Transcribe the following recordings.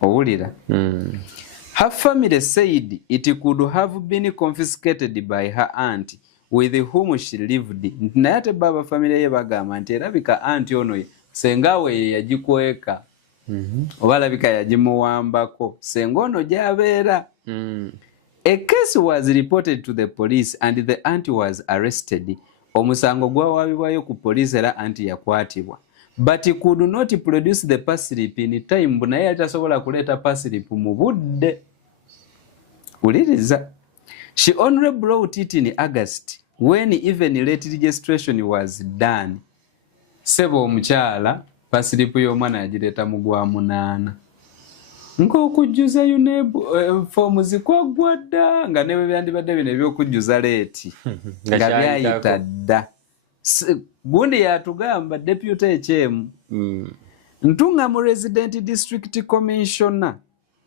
owulira. Her family said it could have been confiscated by her aunt with whom she lived. Naye ate baba family ye bagamba nti erabika aunt ono senga we yagikweka oba alabika yagimuwambako senga ono gy'abeera. A case was reported to the police and the aunt was arrested. Omusango gwawaabibwayo ku police era anti yakwatibwa. But he could not produce the pay slip in time. Naye alitasobola kuleeta pay slip mu budde. Uliriza. She only brought it in August when even late registration was done. Sebo omukyala pay slip y'omwana yagireeta mu gwa 8. Nk'okujjuza fomu zikwaggwa dda nga ne bwe byandibadde bino ebyokujjuza leeti nga byayita dda. Gundi yatugamba deputy HM Ntungamo Resident District Commissioner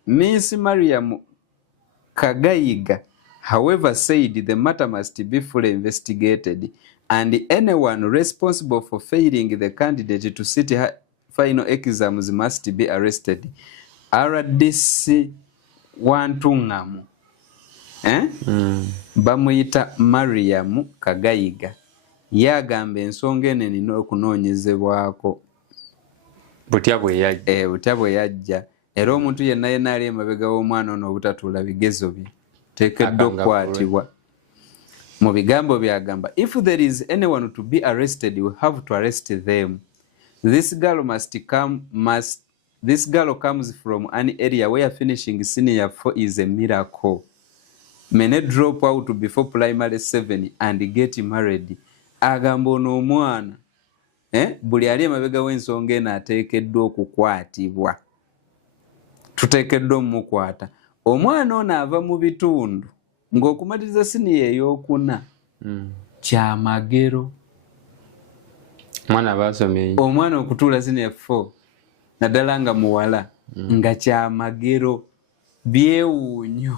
Miss Mariam Kagayiga however said the matter must be fully investigated and anyone responsible for failing the candidate to sit her final exams must be arrested. RDC Wantungamo bamuyita Mariam Kagayiga yagamba ensonga enene n'okunoonyezebwako butya bwe yajja era omuntu yenna yenna ali emabega w'omwana ono obutatuula bigezo bye teekeddwa okukwatibwa. Mu bigambo byagamba, if there is anyone to be arrested we have to arrest them. This girl comes from an area where finishing senior 4 is a miracle. Many drop out before primary 7 and get married. Agamba ono omwana buli ali emabega w'ensonga eno ateekeddwa okukwatibwa. Tuteekeddwa omukwata. Omwana ono ava mu bitundu ng'okumaliriza siniya ey'okuna kyamagero. Omwana okutuula siniya 4 naddala nga muwala nga kyamagero byewuunyo.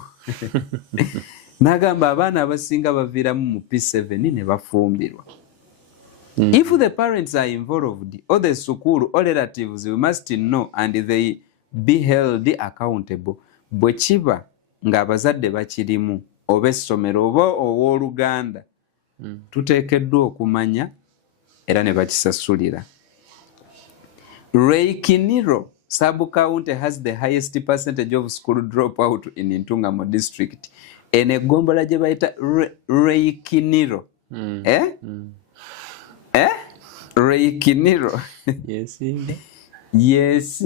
N'agamba abaana abasinga baviiramu mu P7 ne bafumbirwa. If the parents are involved or the school or relatives we must know and they be held accountable. Bwe kiba ng'abazadde bakirimu oba essomero oba ow'oluganda tuteekeddwa okumanya era ne bakisasulira. Reikiniro sub-county has the highest percentage of school dropout in Ntungamo district. Ene gombola gye bayita Reikiniro. Reikiniro. Yes.